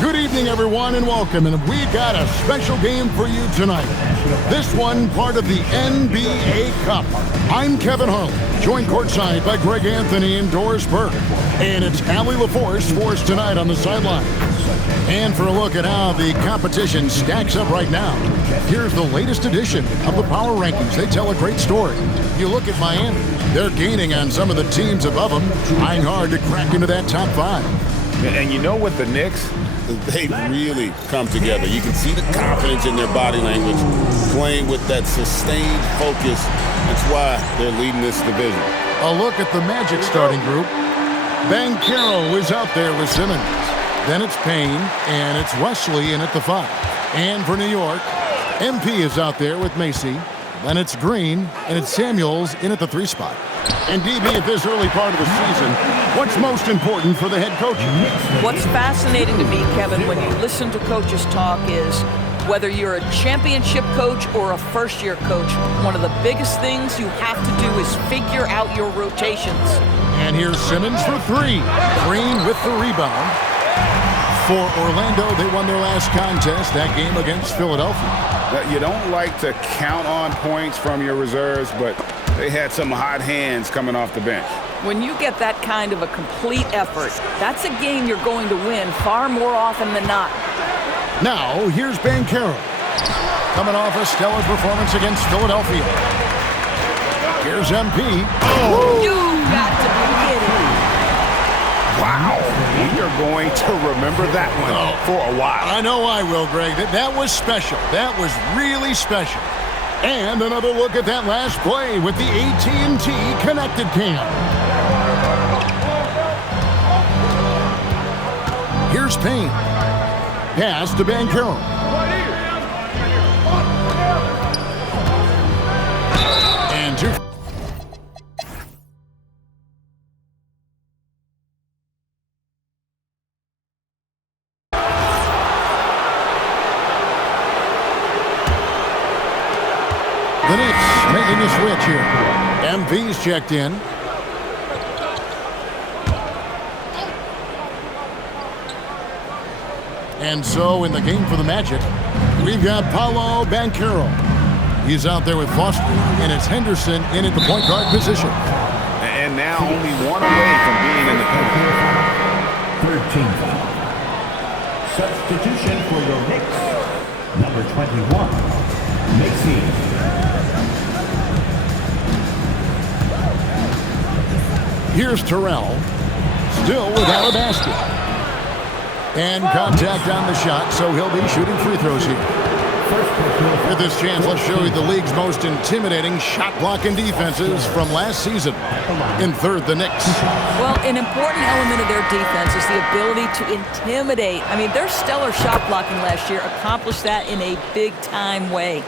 Good evening, everyone, and welcome. And we got a special game for you tonight. This one part of the NBA Cup. I'm Kevin Harlan, joined courtside by Greg Anthony and Doris Burke. And it's Allie LaForce for us tonight on the sideline. And for a look at how the competition stacks up right now, here's the latest edition of the Power Rankings. They tell a great story. You look at Miami, they're gaining on some of the teams above them, trying hard to crack into that top five. And you know what, the Knicks, they've really come together. You can see the confidence in their body language, playing with that sustained focus. That's why they're leading this division. A look at the Magic starting group. Banchero is out there with Simmons. Then it's Payne, and it's Wesley in at the 5. And for New York, MP is out there with Macy. Then it's Green, and it's Samuels in at the 3 spot. And DB, at this early part of the season, what's most important for the head coach? What's fascinating to me, Kevin, when you listen to coaches talk is whether you're a championship coach or a first-year coach, one of the biggest things you have to do is figure out your rotations. And here's Simmons for 3. Green with the rebound. For Orlando, they won their last contest, that game against Philadelphia. You don't like to count on points from your reserves, but they had some hot hands coming off the bench. When you get that kind of a complete effort, that's a game you're going to win far more often than not. Now, here's Banchero, coming off a stellar performance against Philadelphia. Here's MP. Oh. You got to be kidding. Wow. We are going to remember that one for a while. I know I will, Greg. That was special. That was really special. And another look at that last play with the AT&T connected cam. Here's Payne. Pass to Banchero. And 2. The Knicks making a switch here. MP's checked in. And so in the game for the Magic, we've got Paolo Banchero. He's out there with Foster, and it's Henderson in at the point guard position. And now only one away from being in the paint. 13 foul. Substitution for your Knicks. Number 21, Macy. Here's Terrell, still without a basket. And contact on the shot, so he'll be shooting free throws here. With this chance, let's show you the league's most intimidating shot-blocking defenses from last season. In third, the Knicks. Well, an important element of their defense is the ability to intimidate. I mean, their stellar shot blocking last year accomplished that in a big-time way.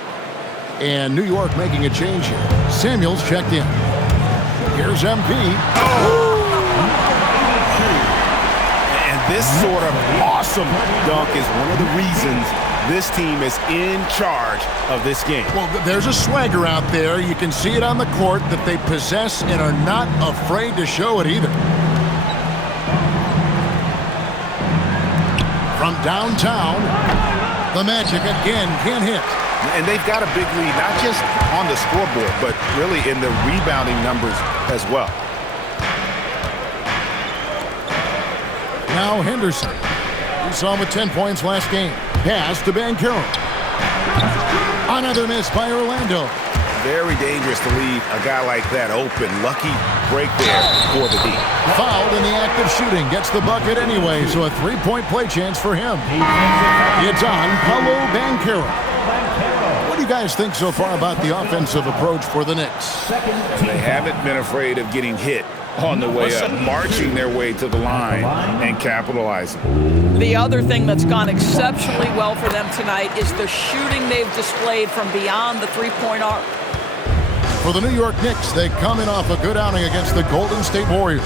And New York making a change here. Samuels checked in. Here's MP. And this sort of awesome dunk is one of the reasons this team is in charge of this game. Well, there's a swagger out there. You can see it on the court that they possess and are not afraid to show it either. From downtown, the Magic again can't hit. And they've got a big lead, not just on the scoreboard, but really in the rebounding numbers as well. Now Henderson. We saw him with 10 points last game. Pass to Banchero. Another miss by Orlando. Very dangerous to leave a guy like that open. Lucky break there for the D. Fouled in the act of shooting. Gets the bucket anyway, so a 3-point play chance for him. It's on Paolo Banchero. What do you guys think so far about the offensive approach for the Knicks? They haven't been afraid of getting hit on the way up, marching their way to the line and capitalizing. The other thing that's gone exceptionally well for them tonight is the shooting they've displayed from beyond the three-point arc. For the New York Knicks, they come in off a good outing against the Golden State Warriors.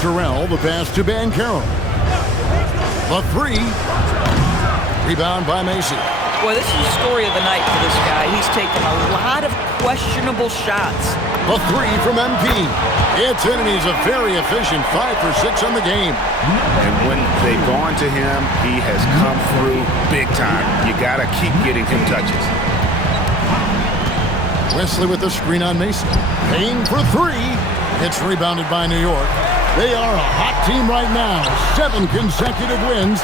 Terrell, the pass to Banchero. The 3. Rebound by Macy. Boy, this is the story of the night for this guy. He's taken a lot of questionable shots, A three from MP. It's in, and he's a very efficient 5 for 6 on the game. And when they've gone to him, he has come through big time. You got to keep getting him touches. Wesley with the screen on Mason. Payne for three. It's rebounded by New York. They are a hot team right now. 7 consecutive wins.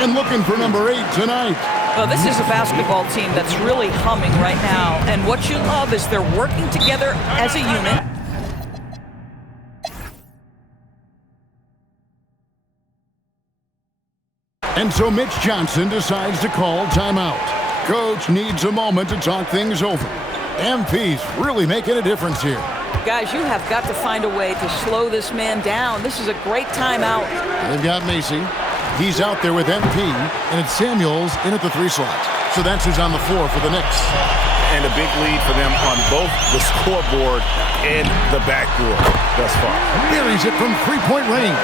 And looking for number 8 tonight. Well, this is a basketball team that's really humming right now. And what you love is they're working together as a unit. And so Mitch Johnson decides to call timeout. Coach needs a moment to talk things over. MP's really making a difference here. Guys, you have got to find a way to slow this man down. This is a great timeout. They've got Macy. He's out there with MP, and it's Samuels in at the 3 slot. So that's who's on the floor for the Knicks. And a big lead for them on both the scoreboard and the backboard thus far. Buries it from 3-point range.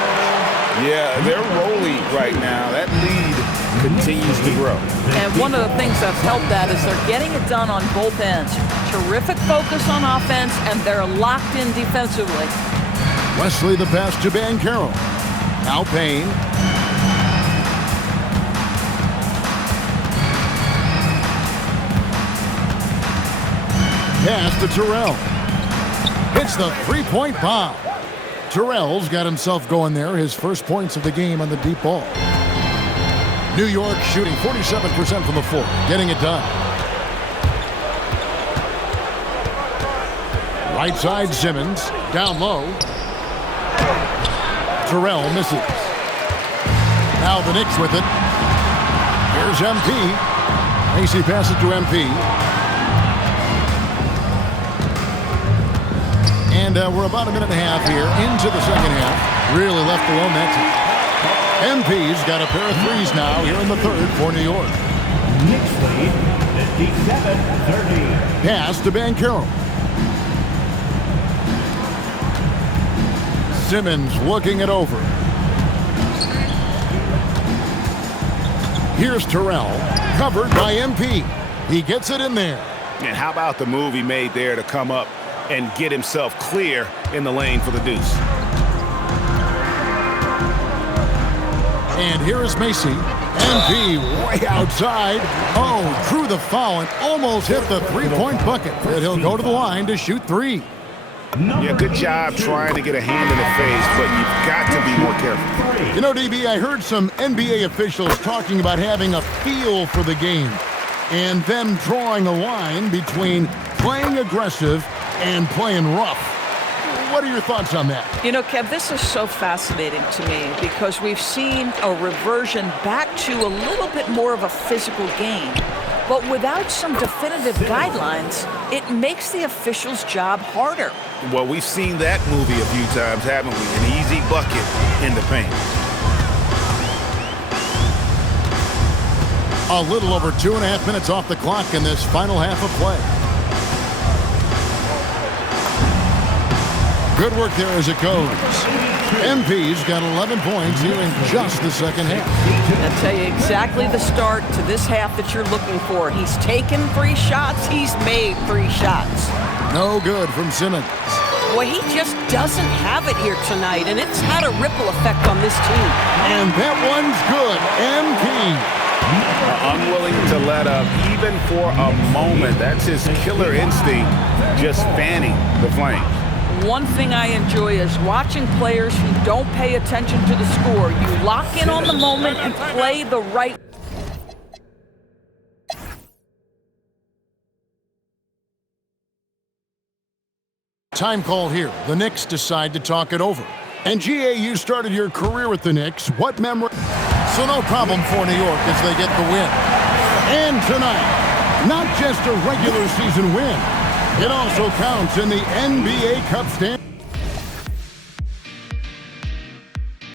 Yeah, they're rolling right now. That lead continues to grow. And one of the things that's helped that is they're getting it done on both ends. Terrific focus on offense, and they're locked in defensively. Wesley the pass to Banchero. Now Payne. Pass to Terrell. Hits the 3-point bomb. Terrell's got himself going there. His first points of the game on the deep ball. New York shooting 47% from the floor. Getting it done. Right side Simmons. Down low. Terrell misses. Now the Knicks with it. Here's MP. Macy passes to MP. And we're about a minute and a half here into the second half. Really left alone that time. MP's got a pair of threes now here in the third for New York. Knicks lead 57-30. Pass to Banchero. Simmons looking it over. Here's Terrell, covered by MP. He gets it in there. And how about the move he made there to come up and get himself clear in the lane for the deuce. And here is Macy. MP way outside. Oh, drew the foul and almost hit the 3-point bucket. But he'll go to the line to shoot 3. Yeah, good job trying to get a hand in the face, but you've got to be more careful. You know, DB, I heard some NBA officials talking about having a feel for the game and them drawing a line between playing aggressive and playing rough. What are your thoughts on that? You know, Kev, this is so fascinating to me because we've seen a reversion back to a little bit more of a physical game. But without some definitive guidelines, it makes the officials' job harder. Well, we've seen that movie a few times, haven't we? An easy bucket in the paint. A little over 2.5 minutes off the clock in this final half of play. Good work there as it goes. MP's got 11 points here in just the second half. I'll tell you exactly the start to this half that you're looking for. He's taken 3 shots. He's made 3 shots. No good from Simmons. Boy, he just doesn't have it here tonight, and it's had a ripple effect on this team. And that one's good. MP. Unwilling to let up even for a moment. That's his killer instinct, just fanning the flames. One thing I enjoy is watching players who don't pay attention to the score. You lock in on the moment and play the right. Time call here. The Knicks decide to talk it over. And GA, you started your career with the Knicks. What memory? So no problem for New York as they get the win. And tonight, not just a regular season win. It also counts in the NBA Cup stand.